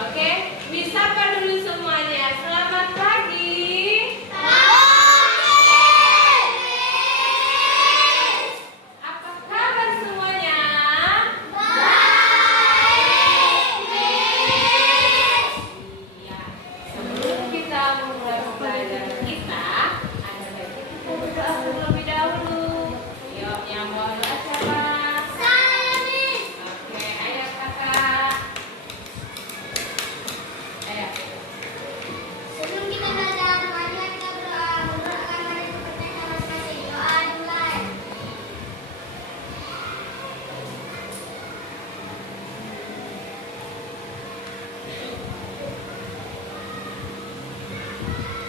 Oke, bisa kan dulu semuanya. Selamat pagi. Apa kabar semuanya? Iya. Sebelum kita mulai pembelajaran kita, ada baiknya kita berdoa terlebih dahulu. Yuk, yang mau doa siapa? Oke, ayo kakak. Ayo. Sebelum kita belajar, marilah kita berdoa. Berdoakan hari kepercayaan masing-masing. Doa dimulai.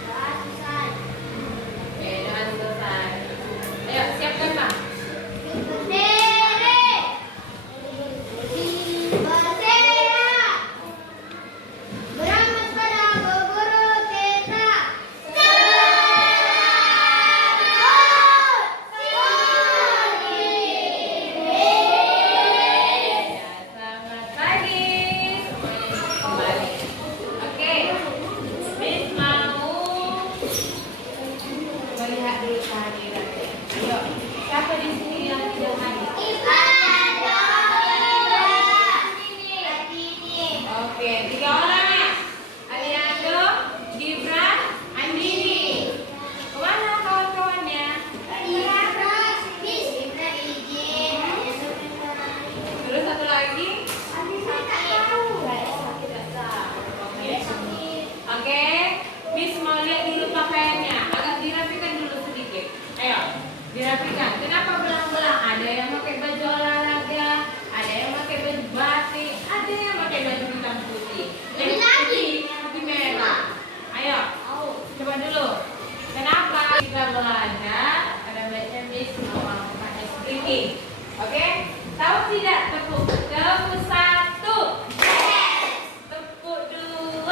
Doa selesai. Oke, doa selesai. Ayo, siapkan Pak. Berdiri. Bersila. Berangkat pada guru kita. Ya, selamat pagi. Semuanya kembali. Oke, Miss mau melihat dulu kehadirannya. Ayo, siapa di sini yang tidak hadir? Oke, 3 orang ya. Aliando, Gibran, Andini. Kemana kawan-kawannya? Terus satu lagi? Tidak tahu. Oke, Miss mau lihat dulu pakaiannya. Agak dirapikan dulu sedikit. Ayo, dirapikan. Kenapa belang-belang? Ada yang pakai baju olahraga, ada yang pakai baju batik, ada yang pakai baju hitam putih. Lebih lagi. Putih merah. Ayo, coba dulu. Kenapa kita belajar? Ada baiknya Miss mau pakai speaking. Oke? Tahu tidak tepuk? Tepuk 1. Tepuk 2.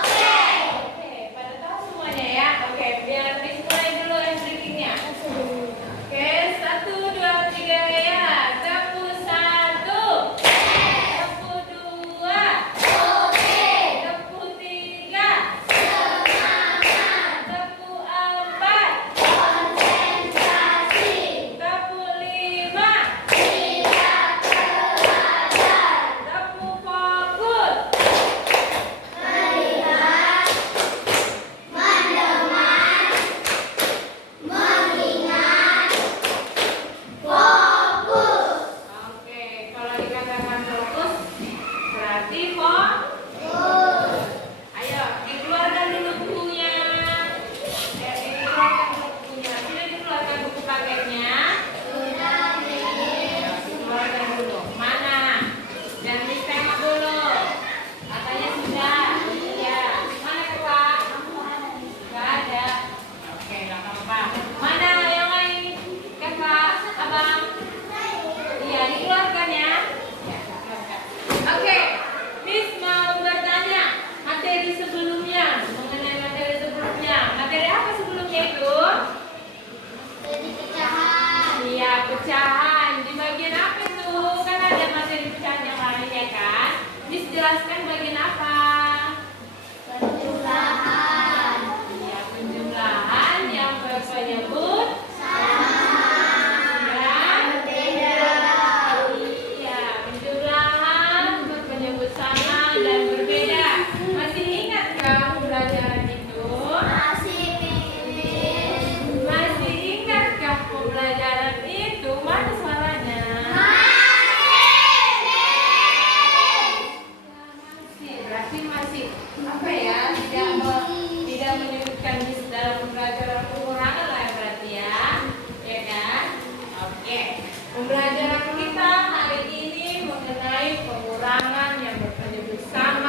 Oke, pada tahu semuanya ya. Oke, biar Miss mulai dulu speakingnya. Oke, 1, 2, 3 ya. Tepuk 1. Tepuk 2. Tepuk 3. Tepuk 4. Tepuk 5. Tepuk fokus. Oke, kalau dikatakan fokus berarti fokus. Ayo, dikeluarkan dulu bukunya. Dikeluarkan dulu bukunya. Sudah dikeluarkan buku paketnya? Dikeluarkan dulu. Mana? Jangan ditengok dulu. Katanya sudah. Iya. Mana Kak? Nggak ada. Oke, nggak apa-apa. Mana yang lain? Kakak, abang? Iya, dikeluarkan ya. Ya, dikeluarkan. Oke, Miss mau bertanya materi sebelumnya, mengenai materi sebelumnya. Materi apa sebelumnya itu? Iya, pecahan. Di bagian apa itu? Kan ada materi pecahan yang lain ya kan? Miss jelaskan bagian apa? Iya, penjumlahan yang berpenyebut dan iya, penjumlahan berpenyebut sama dan berbeda. Masih ingat kan pembelajaran itu? Masih ingatkah pembelajaran itu? Mana suaranya? Masih, berarti masih apa ya? Tidak menyebutkan di dalam pembelajaran pengurangan lah berarti ya, ya kan? Oke, pembelajaran kita hari ini mengenai pengurangan yang berpenyebut sama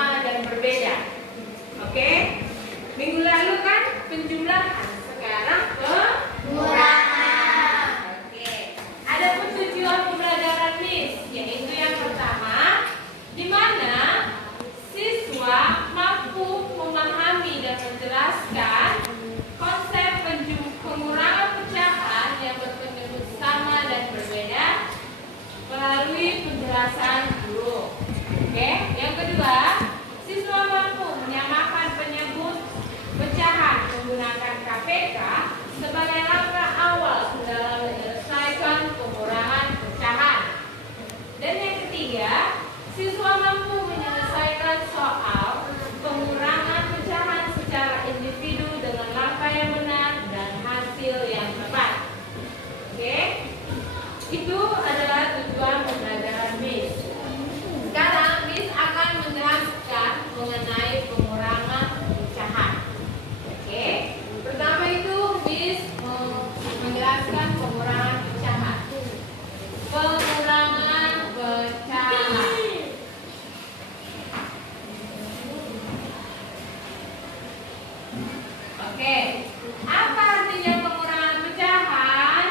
soal pengurangan pecahan secara individu dengan langkah yang benar dan hasil yang tepat. Oke? Itu adalah tujuan pembelajaran Miss. Sekarang Miss akan menjelaskan mengenai pengurangan pecahan. Oke? Pertama itu Miss menjelaskan pengurangan pecahan. Pengurangan pecahan. Oke, apa artinya pengurangan pecahan?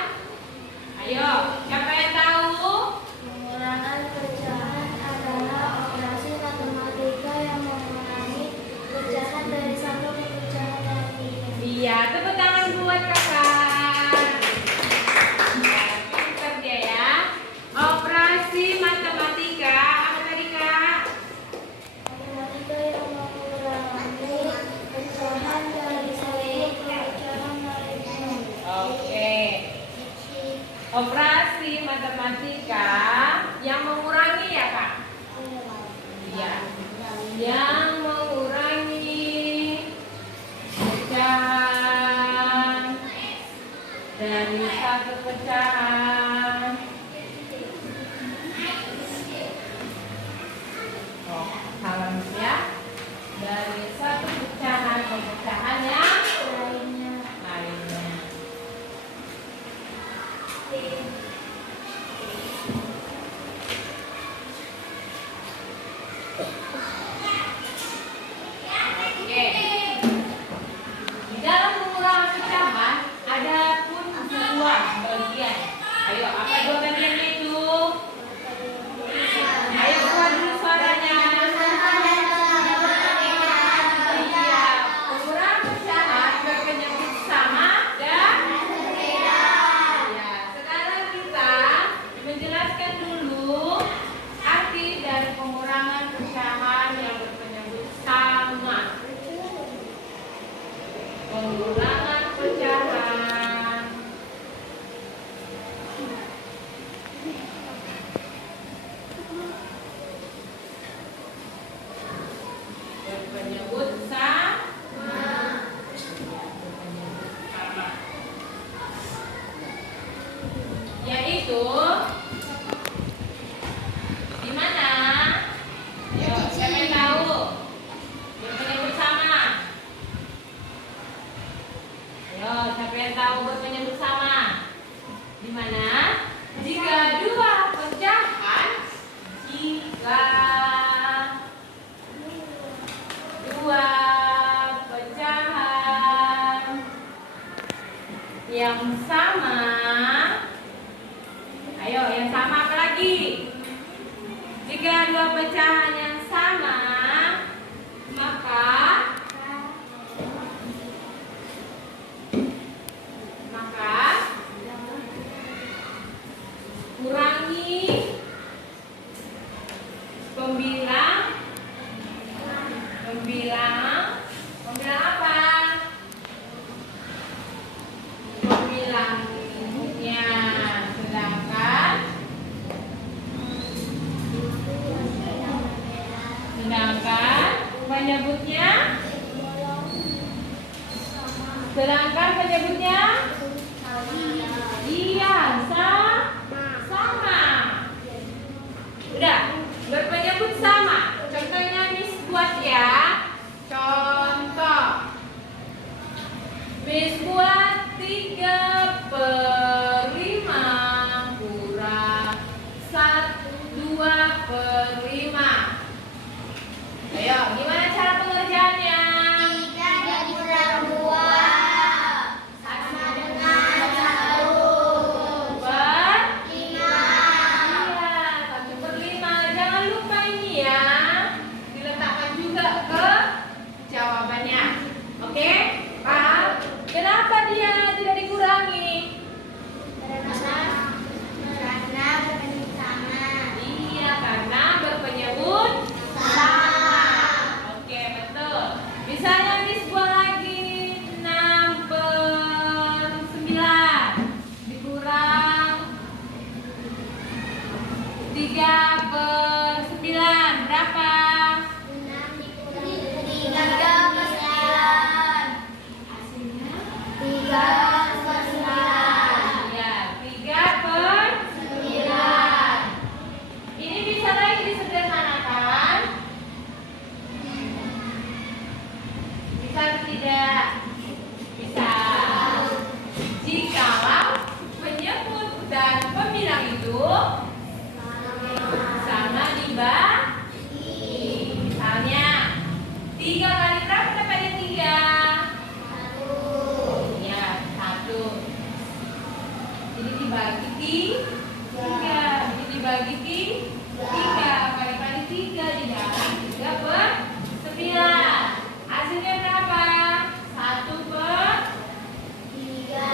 Ayo, siapa yang tahu? Pengurangan pecahan adalah operasi matematika yang mengurangi pecahan dari satu ke pecahan yang lainnya. Iya, tepuk tangan buat kakak. Ya, pintar dia ya. Operasi matematika, apa tadi kak? Matematika yang mengurangi pecahan dari satu ke pecahan lainnya. Oke. Operasi matematika yang mengurangi ya kak? Iya. Yang mengurangi pecahan dari satu pecahan. Oh, salah ya. Dari satu pecahan ke pecahan yang lainnya. Oke. Di dalam pengurangan pecahan ada pun dua bagian. Ayo, apa dua bagiannya itu? Ayo keluar dulu suaranya. Iya, pengurangan pecahan berpenyebut sama dan berbeda. Ya, sekarang kita menjelaskan dulu arti dari pengurangan pecahan yang berpenyebut sama. Pengurangan pecahan. Berpenyebut sama. Yaitu di mana? Ayo, siapa yang tahu? Berpenyebut sama. Ayo, siapa yang tahu berpenyebut sama? Di mana? Jika dua pecahan yang sama. Ayo, yang sama apa lagi? Jika dua pecahan yang sama, maka kurangi pembilang apa? Pembilangnya. Sedangkan penyebutnya iya, sama. Udah, berpenyebut sama. Contohnya Miss buat ya. Contoh. Miss buat 3/5 kurang 2/5. Ayo, gimana cara pengerjaannya? 3 dikurang 2 sama dengan 1/5. Iya, 1/5 3 kali berapa dapatnya 3? 1. Iya, 1. Jadi dibagi 3. Jadi dibagi 3. Kali-kali 3 di dalam 3 per 9. Hasilnya berapa? 1 per 3.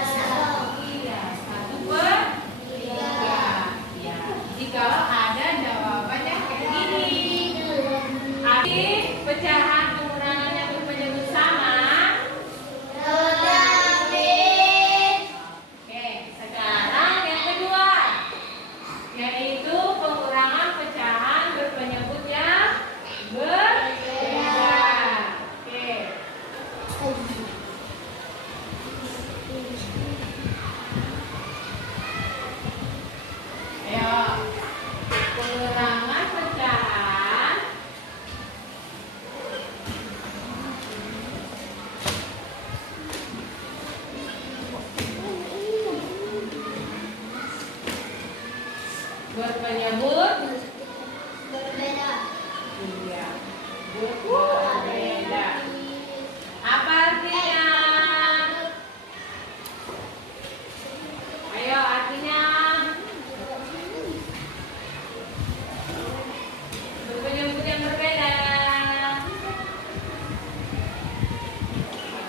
Iya, 1 per 3. Ya. Jadi kalau ada jawabannya kayak gini. Tapi pecahan pengurangan yang berpenyebut sama. Oke, sekarang yang kedua, yaitu pengurangan pecahan berpenyebut yang berbeda. Oke. Ayo, pengurangan pecahan berpenyebut Berbeda. iya, berbeda. Apa artinya? Ayo, artinya berpenyebut yang berbeda.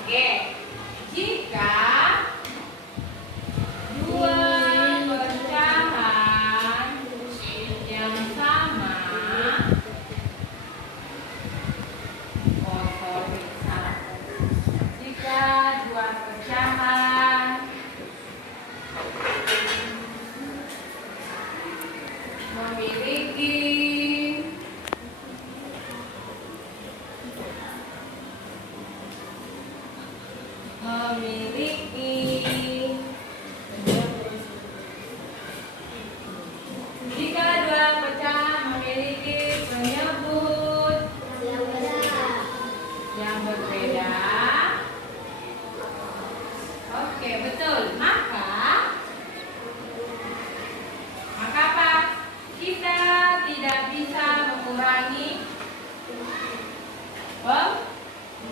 Oke, jika dua pecahan yang sama, salah. Jika dua pecahan memiliki jika dua pecahan memiliki penyebut yang berbeda. Oke, betul. Maka apa? Kita tidak bisa mengurangi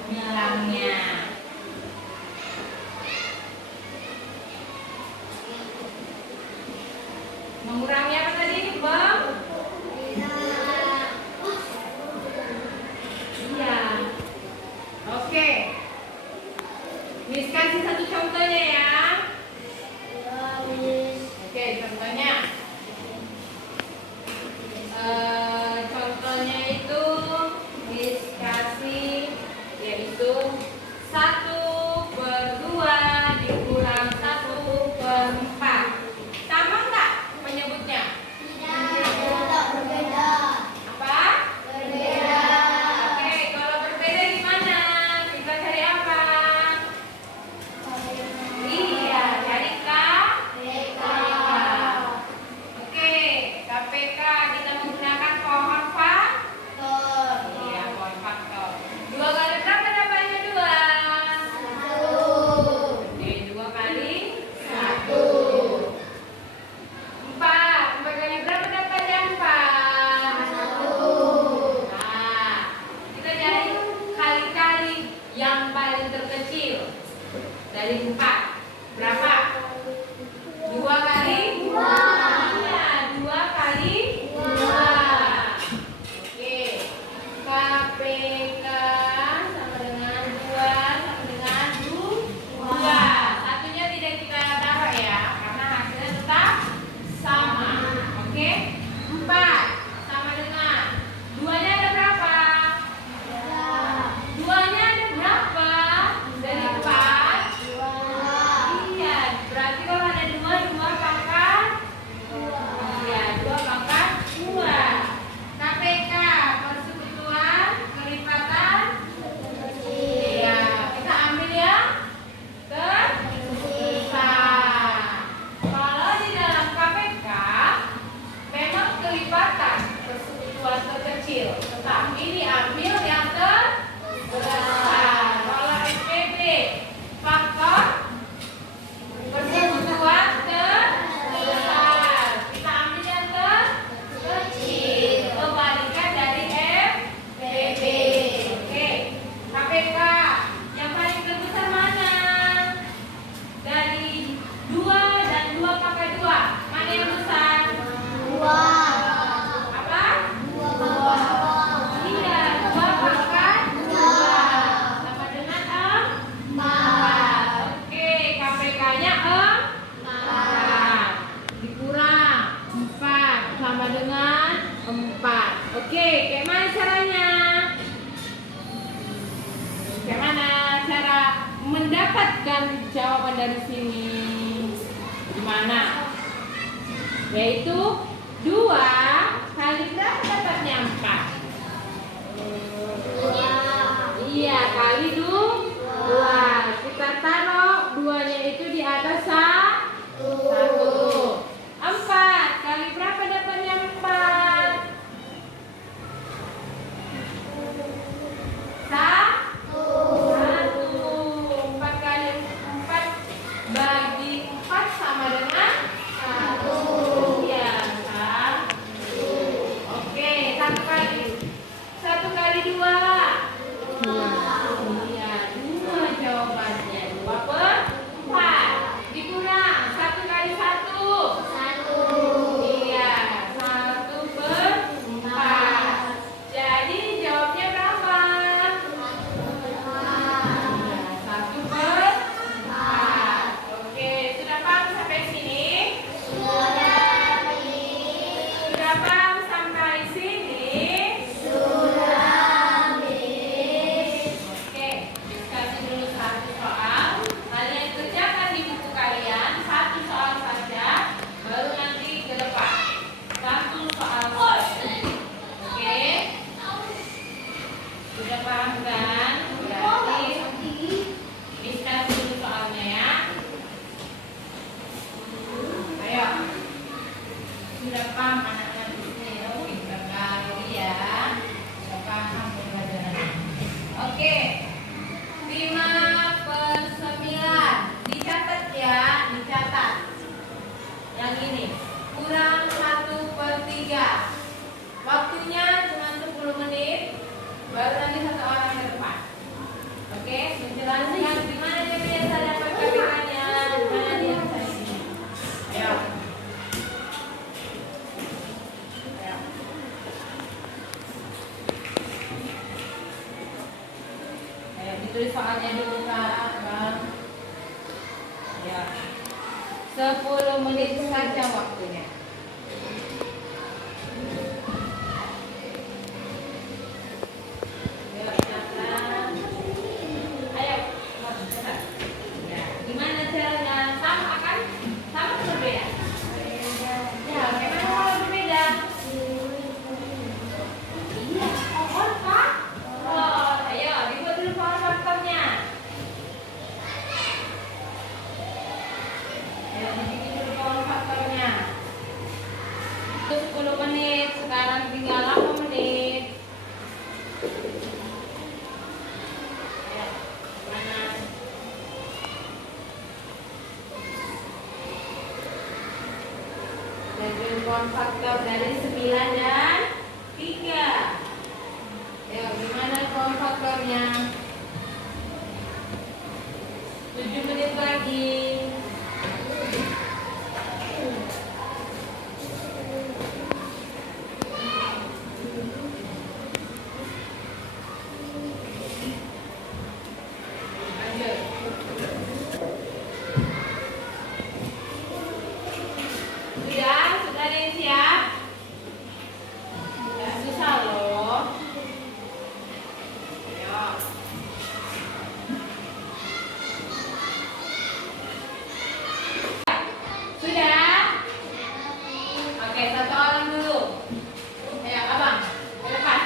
pemilangnya. Mengurangi apa tadi, Bang? Iya. Oke. Miss kasih satu contohnya ya. Oke, contohnya. Contohnya itu Miss kasih yaitu 1/2 dikurang 1/4. Sama nggak penyebutnya? Berbeda. Apa? Berbeda. Oke, kalau berbeda gimana? Kita cari apa? Iya, cari KPK. Oke, KPK kita menggunakan pohon faktor. Iya, pohon faktor. 2 kali berapa dapatnya 2? 1. Oke, 2 kali 1. 4 kali berapa dapatnya 4? 1. Nah, kita cari kali-kali yang paling terkecil dari 4. Berapa? 2 kali 2. Iya, 2 kali 2. Oke. KPK sama dengan 2 sama dengan 2. Satunya tidak kita taruh ya, karena hasilnya tetap sama. Oke. 4 sama dengan 2-nya ada berapa? 2-nya ada berapa? Dari 4? 2. Iya, catatkan jawaban dari sini. Gimana? Yaitu 2 kali berapa dapatnya 4? Iya, kali 2. Kita taruh 2-nya itu di atas 1. 4 kali berapa dapatnya 4? 1. 4 kali 4 bagi 4 sama dengan 1. Iya, 1. Oke, 1 kali 2. Iya, 2 jawabannya. 2 per 4. Dikurang 1 kali 1. Iya, 1 per 4. Jadi jawabnya berapa? Iya, 1 per 4. Oke, sudah paham sampai sini? Sudah paham sampai sini? Oke, kasih dulu satu soal. Kalian kerjakan di buku kalian 1 soal saja, baru nanti ke depan 1 soal saja. Oke, sudah paham kan? Berarti kasih dulu soalnya ya. Ayo, sudah paham anak-anak di sini? Oh, pintar kali ya. Sudah paham pelajarannya. Oke. 5/9 dicatat ya, dicatat. Yang ini kurang 1/3. Waktunya cuma 10 menit, baru nanti 1 orang ke depan. Oke, menjelaskan gimana dia biasa dapat KPK-nya, gimana dia bisa ini. Ayo. Ayo. Ayo, ditulis soalnya dulu Kak, Bang. Ya. 10 menit saja waktunya. Ayo, silakan. Ayo, cepat. Ya, gimana caranya? Sama kan? Sama atau berbeda? Ya, memang kalau berbeda. Iya, pohon Pak. Oh, ayo dibuat dulu pohon faktornya. Ayo dibikin dulu pohon faktornya. Itu 10 menit, sekarang tinggal 8 menit. Ayo, mana? Dan pohon faktor dari 9 dan 3. Ayo, gimana pohon faktornya? 7 menit lagi. Lanjut. Sudah ada yang siap? Nggak susah loh. Ayo. Sudah? Oke, 1 orang dulu. Ayo, abang, ke depan.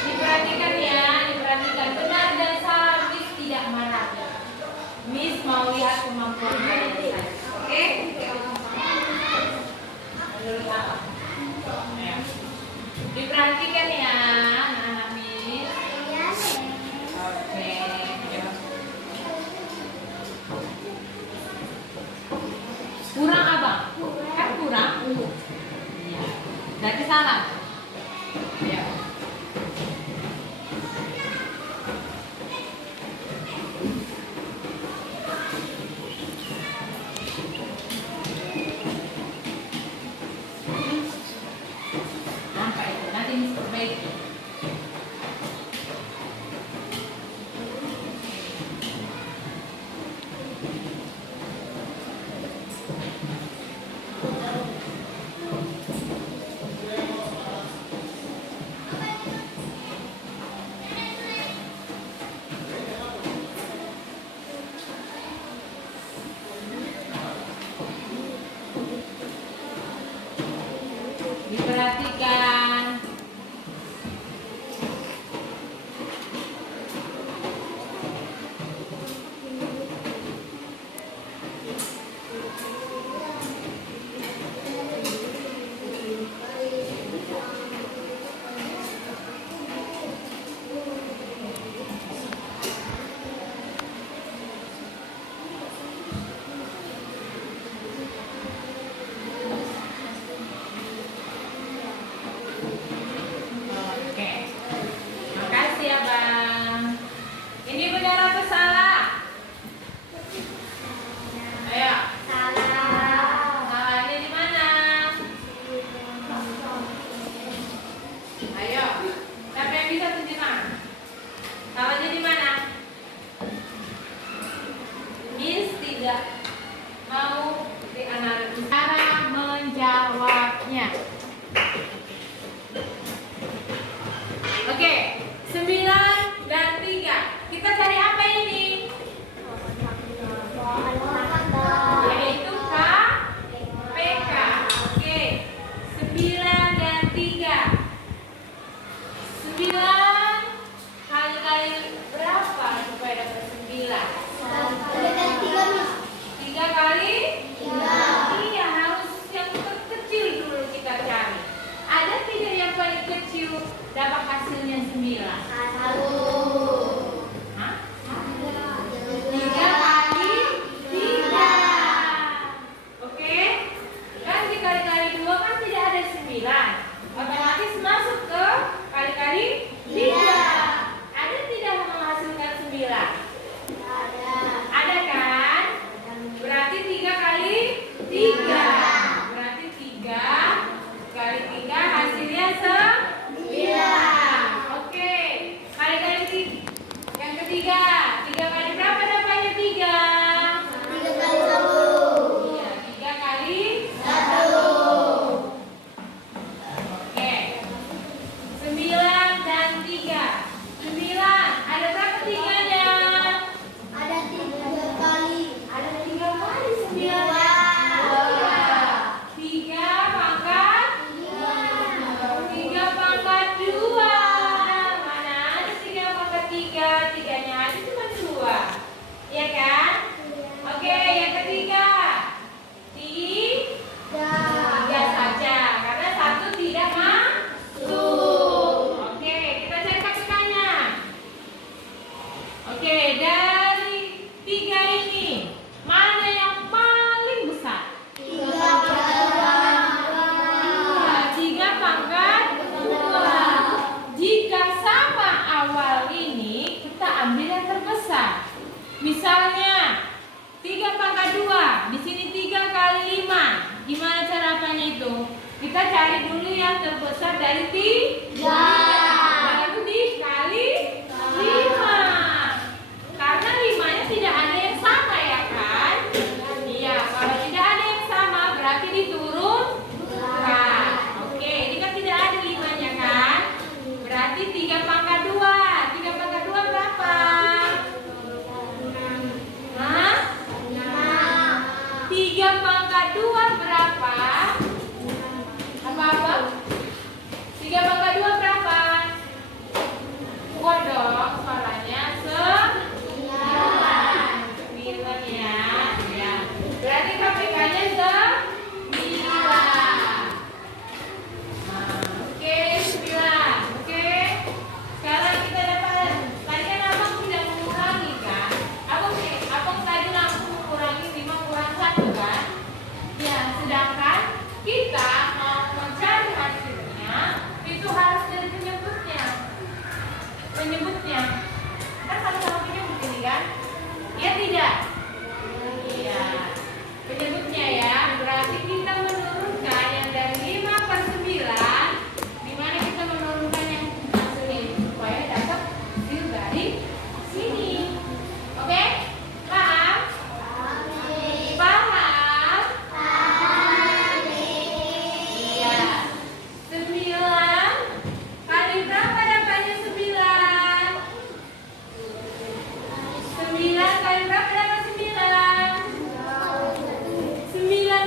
Diperhatikan ya, diperhatikan benar dan salah. Miss tidak marah. Miss mau lihat kemampuan kalian saja. Oke? Menurut apa? Ayo. Diperhatikan ya, anak-anak Miss. Oke. Ayo. Kurang abang? Kan kurang? Iya. Berarti salah. Ayo. Nampak itu, nanti Miss perbaiki. tiga, tiganya aja cuma dua, ya kan? Oke, yang ketiga, tiga saja, karena satu tidak masuk. Oke, kita cari pasukannya. Oke, dari tiga ini, mana yang paling besar? Tiga pangkat dua. Jika sama awal ini, kita ambil yang terbesar. Misalnya 3/2, di sini 3 kali 5. Gimana cara apanya itu? Kita cari dulu yang terbesar dari 3. Baru dikali 5. Karena 5-nya tidak ada yang sama, ya kan? Iya, kalau tidak ada yang sama berarti diturunkan. Oke, ini kan tidak ada 5-nya kan? Berarti 3/2. 3/2 berapa? Hah? 3/2 berapa? Apa-apa? 3/2 berapa? Kuat dong suaranya. 9 ya. Ya. Berarti KPK-nya 9. Oke, 9. Oke. Sekarang kita dapat. Tadi kan abang tidak mengurangi kan? Abang tadi langsung mengurangi 5 kurang 1 kan? Ya, sedangkan kita mau mencari hasilnya itu harus dari penyebutnya. Penyebutnya. Kan sama-sama penyebut ini kan? Ya tidak? Iya. Penyebutnya ya. Berarti kita menurunkan yang dari 5/9. Di mana kita menurunkan yang hasilnya supaya dapat hasil dari sini. Oke? Paham? Paham? Iya. 9 kali berapa dapatnya 9? 9 kali berapa dapat 9? 9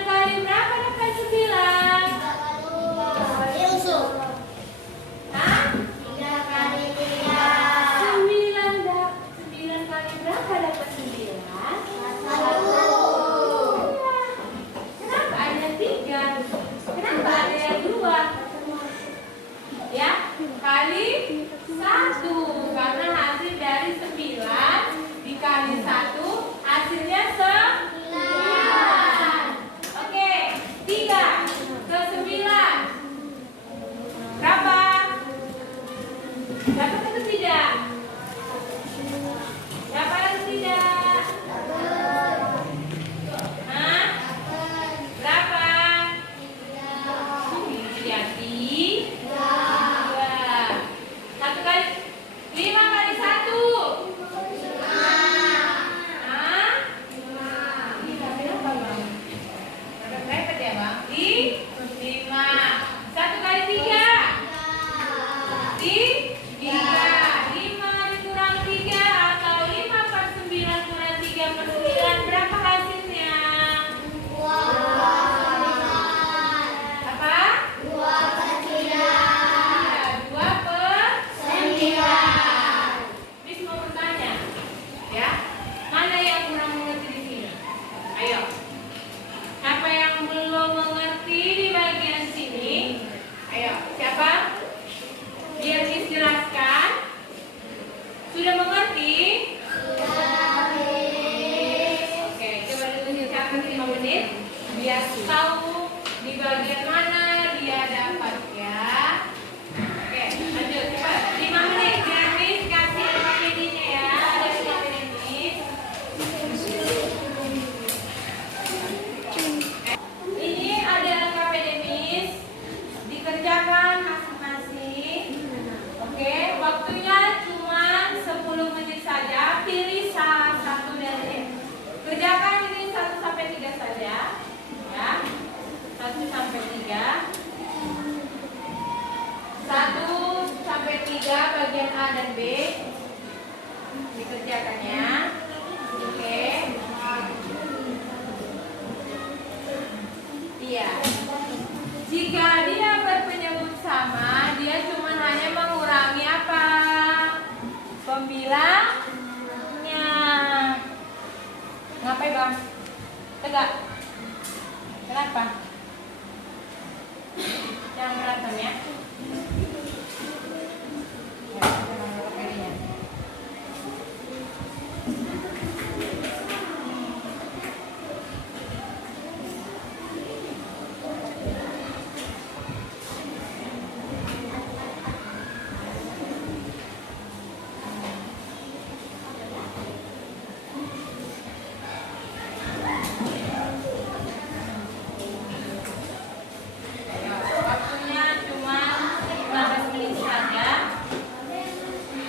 gembiranya. Ngapain Bang? Tegak. Kenapa? Jangan berantem ya. Ya, jangan lupa ini ya. Waktunya cuma 15 menit saja.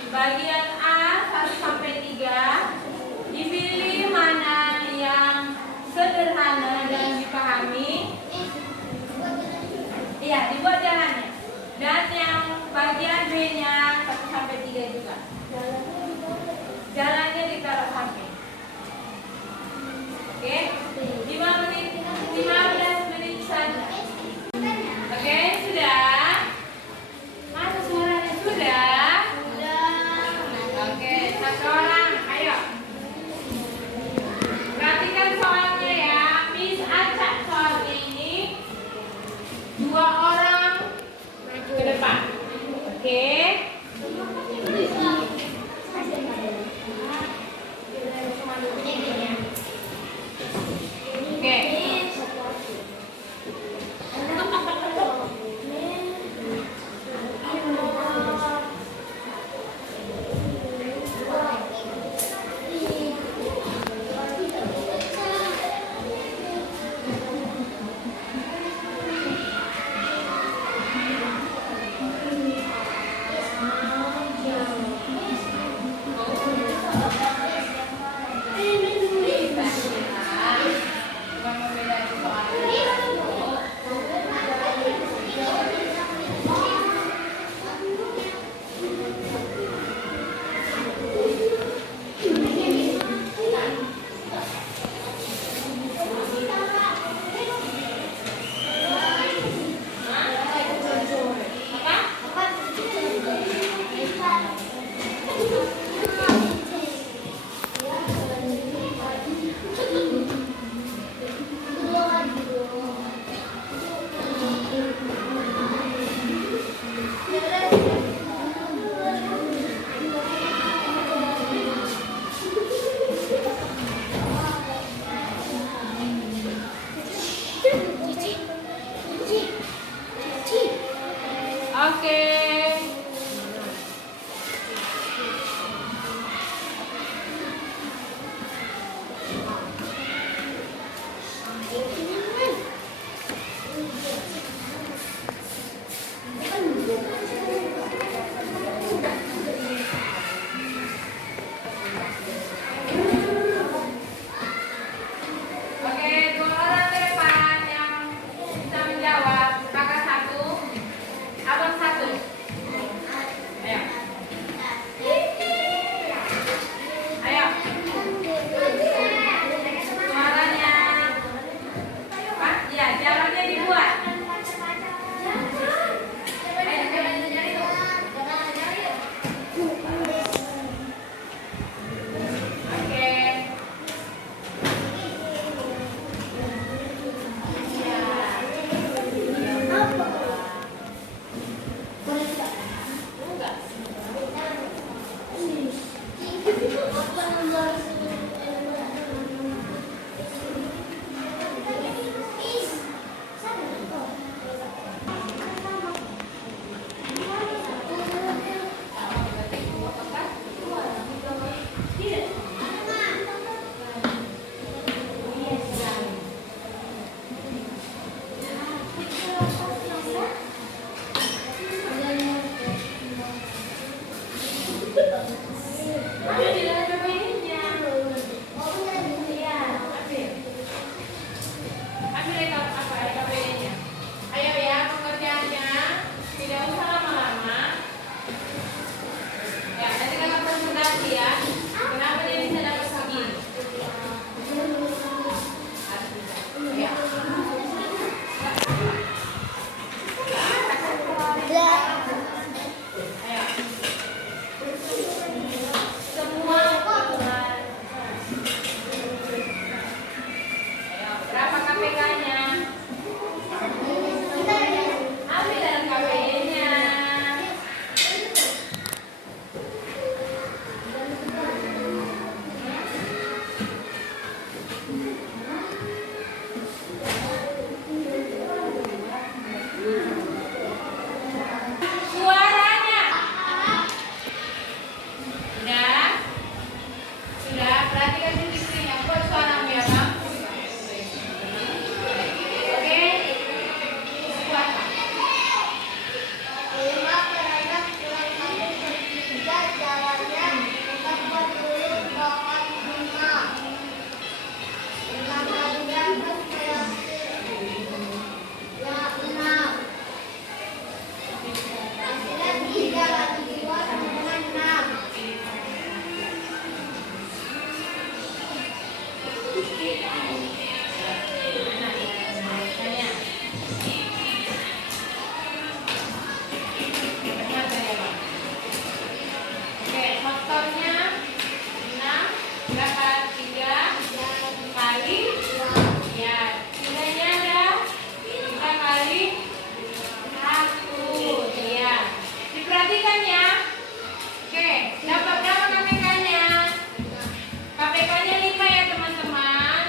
Bagian A 1 sampai 3 dipilih mana yang sederhana dan dipahami. Iya, dibuat jalannya. Dan yang bagian B-nya 1 sampai 3 juga. Jalannya ditaruh samping. Oke? 15 menit saja. Oke, sudah? Mana suaranya sudah? Oke, satu orang, ayo. Perhatikan soalnya ya, Miss acak soalnya ini 2 orang ke depan. Oke? Oke. Oke. Oke, 2 orang ke depan yang bisa menjawab. Kakak 1, abang 1. Ayo. Ayo. Suaranya. Pak, ya, jalannya dibuat. Oke. Mana ya? Benar saya, Bang. Oke, faktornya 6 berapa? 3 kali ya. Nilainya ada 3 kali 1 ya. Diperhatikan ya. Oke, dapat berapa KPK-nya? KPK-nya 5 ya teman-teman.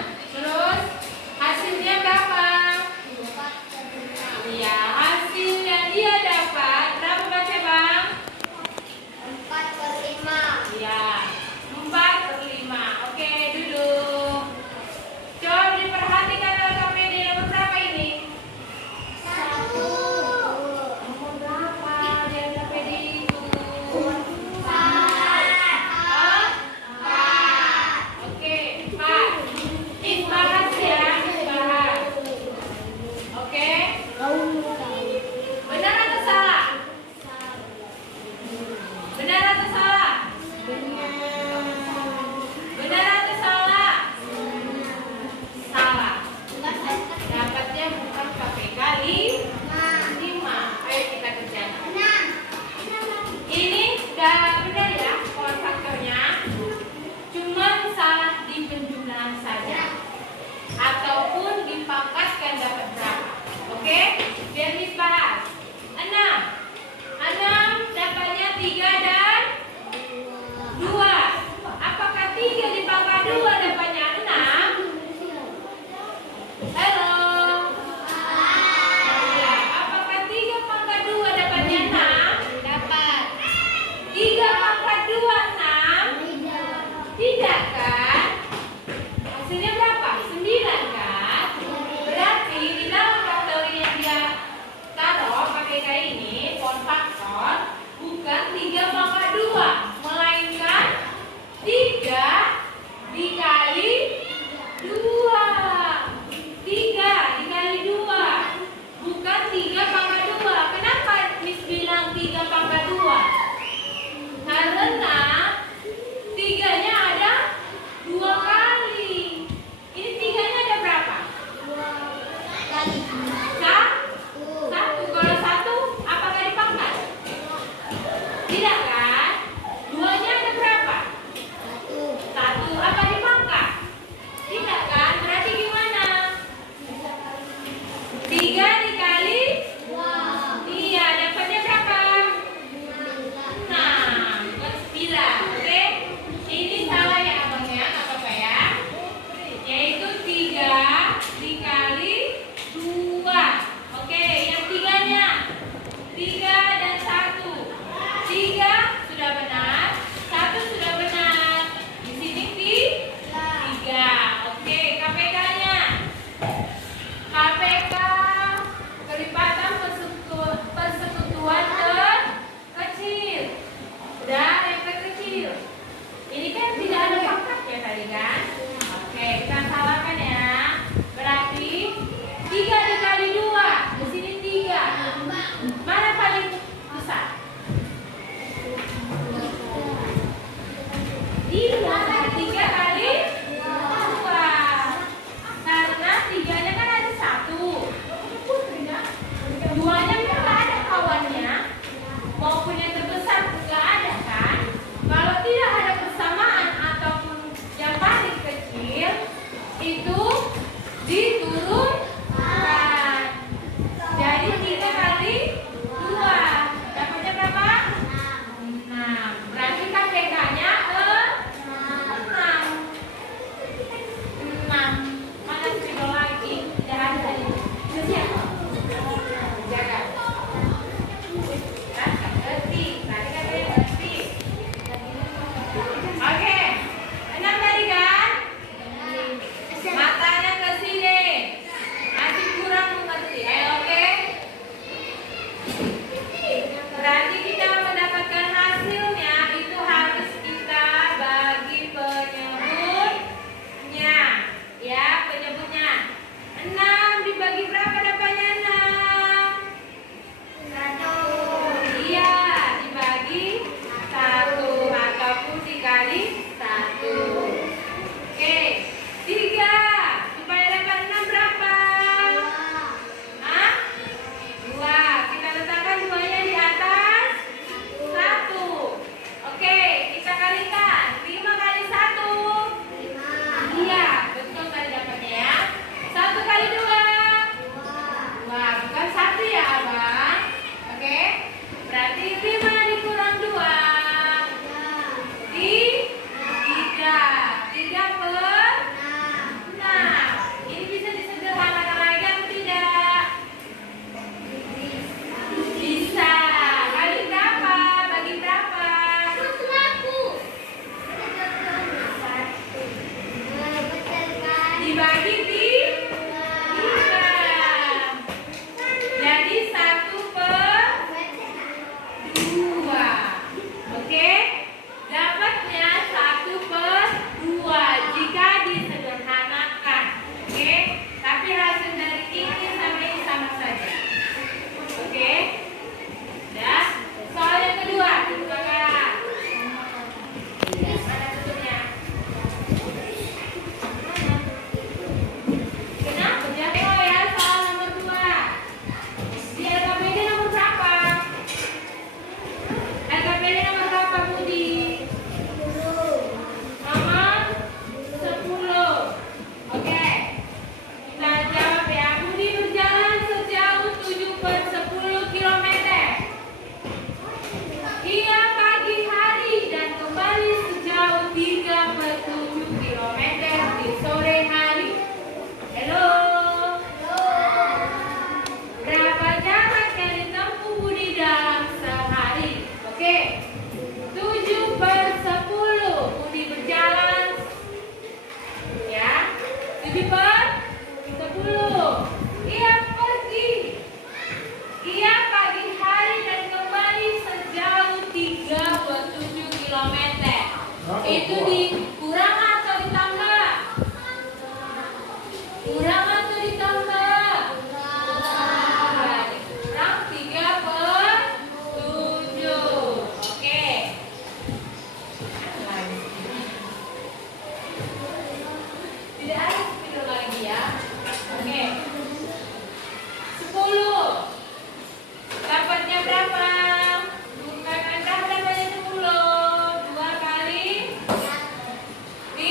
kalikan. 5 kali 1. Iya, betul tadi dapatnya ya. 1 kali 2. 2, bukan 1 ya abang. Oke, berarti 5 dikurang 2. 3. 3 per 6. Ini bisa disederhanakan lagi atau tidak? Bisa. Kali berapa? Bagi berapa? Dibagi 3. Jadi 1 per 2. Oke? Dapatnya 1 per 2 jika disederhanakan. Oke? Tapi hasil dari ini sama ini sama saja. Oke? Dah. Soal yang kedua, silakan. Mana tutupnya? Kenapa? Jatuh ya soal nomor 2. Di LKPD nomor berapa? LKPD nomor berapa, Budi? Nomor 10. Oke. Kita jawab ya. Budi berjalan sejauh 7 per 10 km. Ia pagi hari dan kembali sejauh 3 per 7 km di sore hari. Halo. Berapa jarak yang ditempuh Budi dalam sehari? Oke. 7 per 10. Budi berjalan ya. 7 per 10. Ia pagi hari dan kembali sejauh 3 per 7 km. Itu dikurang atau ditambah? Kurang atau ditambah? Kurang 3 per 7. Oke. Tidak ada video lagi ya. Oke. 10. Dapatnya berapa? Bukan berapa dapatnya 10? 2 kali 5.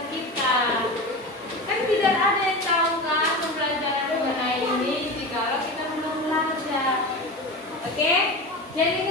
pelajaran kita. Kan tidak ada yang tahu kan pembelajaran mengenai ini jika kita belum belajar. Oke? Jadi